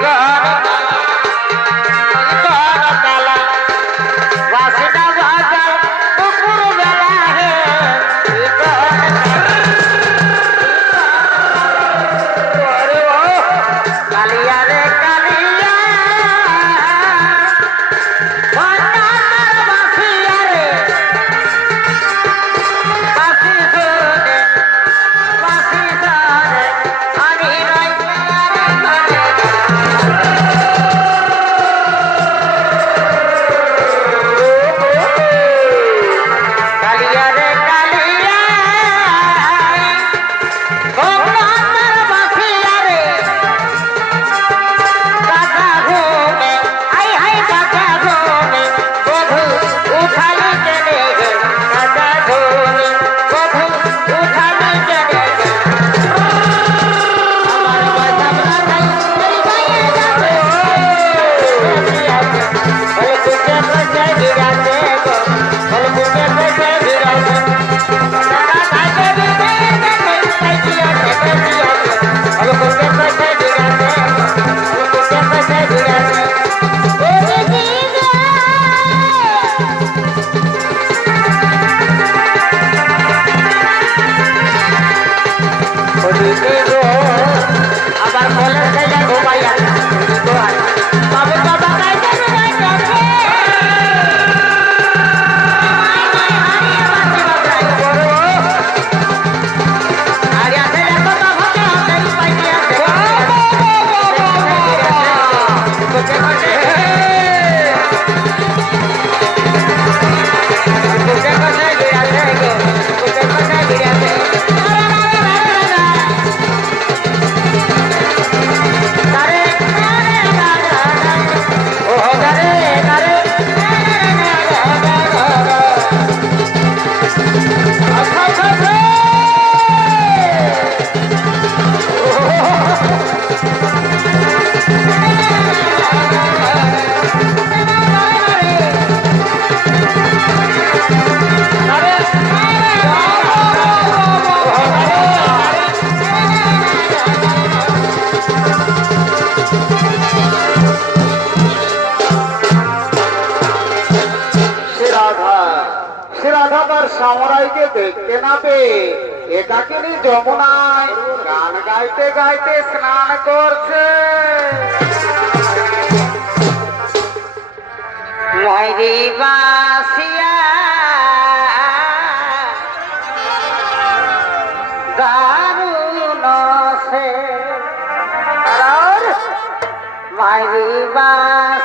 Gaga. যাবে একাকিনী যমুনায় গান গাইতে গাইতে স্নান করছে। ময়ূরী বাসিয়া দারুণ সে ময়ূরী বাস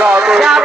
জগত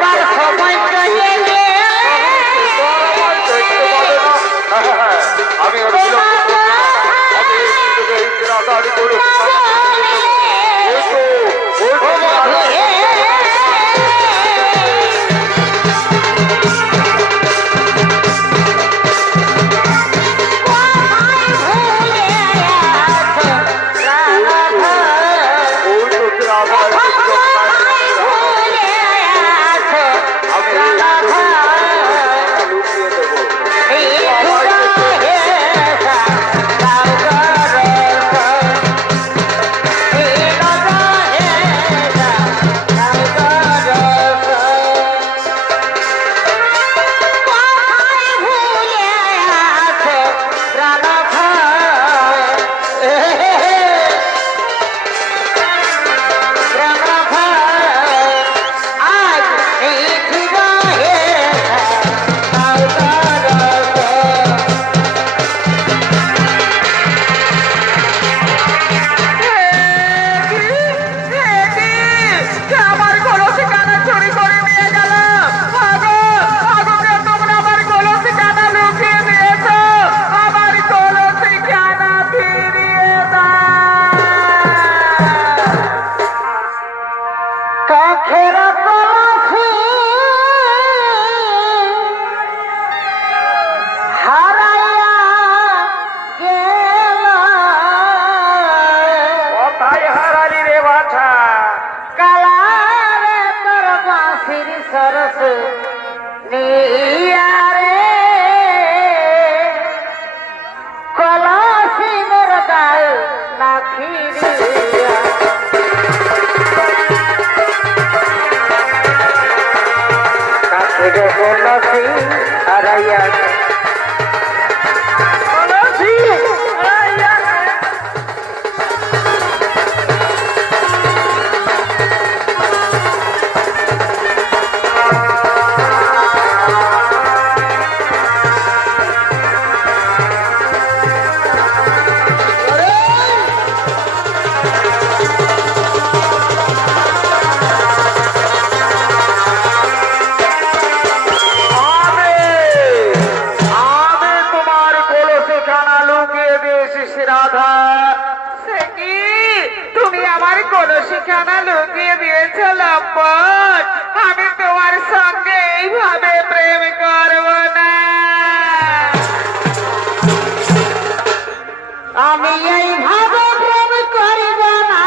আমি এই ভাবে প্রেম করিব না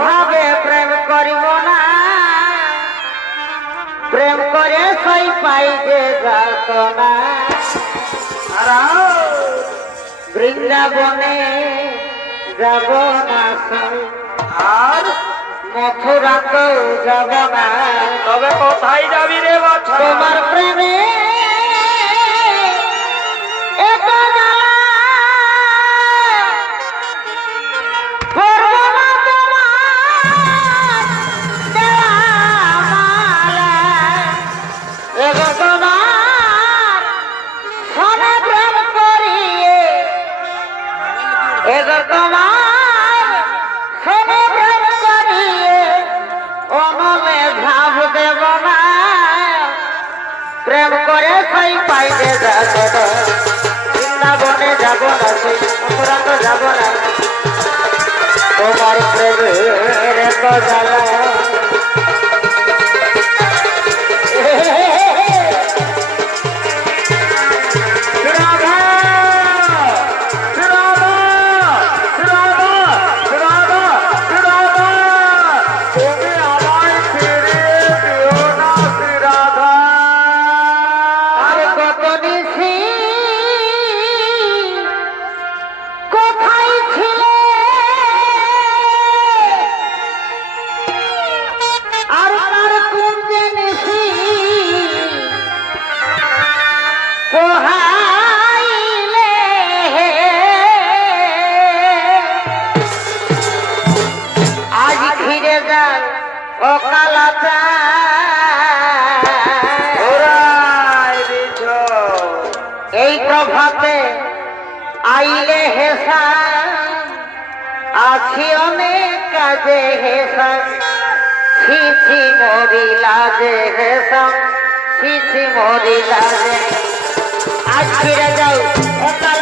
ভাবে প্রেম করিব না। প্রেম করে সই পাই যে বৃন্দাবনে যাব না আর যাব না। তবে কোথায় যাবি রে তোমার প্রেমে প্রভাতে আইলে হেসা আছি অনেক কাজে হেসা, ছিছি মরি লাগে হেসা, ছিছি মরি লাগে আজকে যাও যাও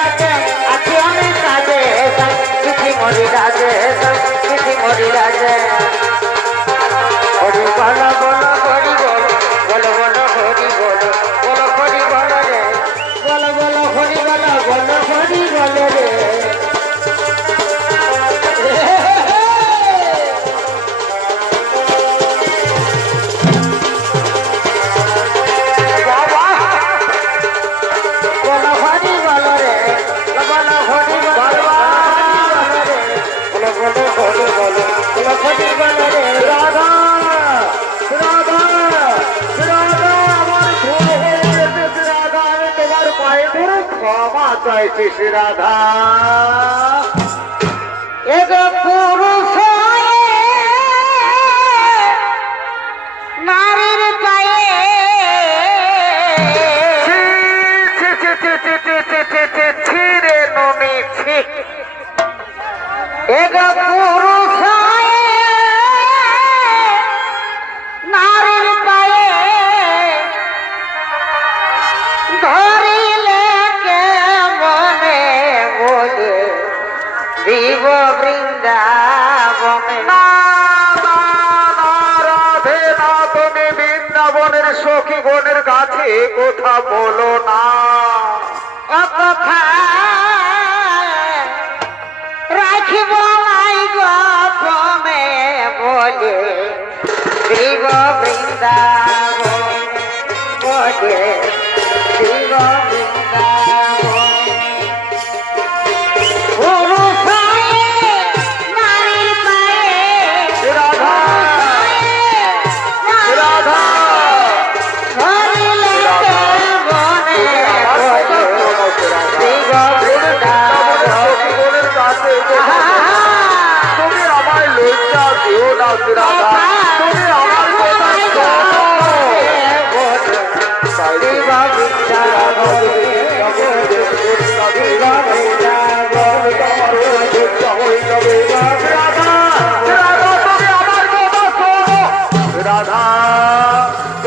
চাইছিস রাধা। এগো পুরো vivo বৃন্দাবনে রাধে না তুমি বৃন্দাবনের সখী কাছে কথা বলো না। কথা রাখিব নাই গপনে বলে। শিব বৃন্দাবনে বলে শিব বৃন্দা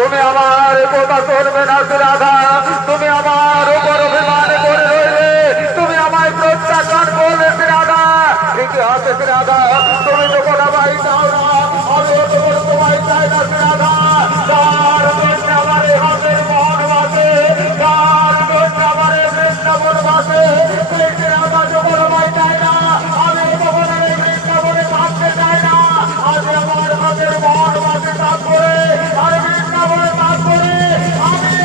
তুমি আমার কথা করবে না, সুরাধা। তুমি আমার উপর অভিমান করে রইলে। তুমি আমায় প্রত্যাখ্যান করলে, সুরাধা। ঠিকই আছে সুরাধা, তুমি তো কথা ভাই আমার এই হাতের মহন বাসে তার আমার বৃন্দাবন বাসে সেই সুরাধা যখন আমায় না? করে আমি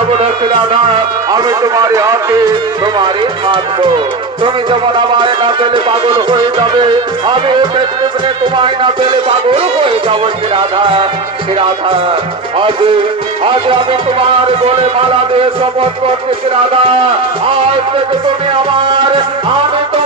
যাব না রাধা আমি তোমারই হাতে তোমারই থাকব তুমি যেমন আমায় না পেলে পাগল হয়ে যাবে আমি তোমায় না পেলে পাগল হয়ে যাব রাধা রাধা আজ আজ আমি তোমার বলে মালা দিয়ে শপথ করছি রাধা আজ থেকে তুমি আমার, আমি তোমার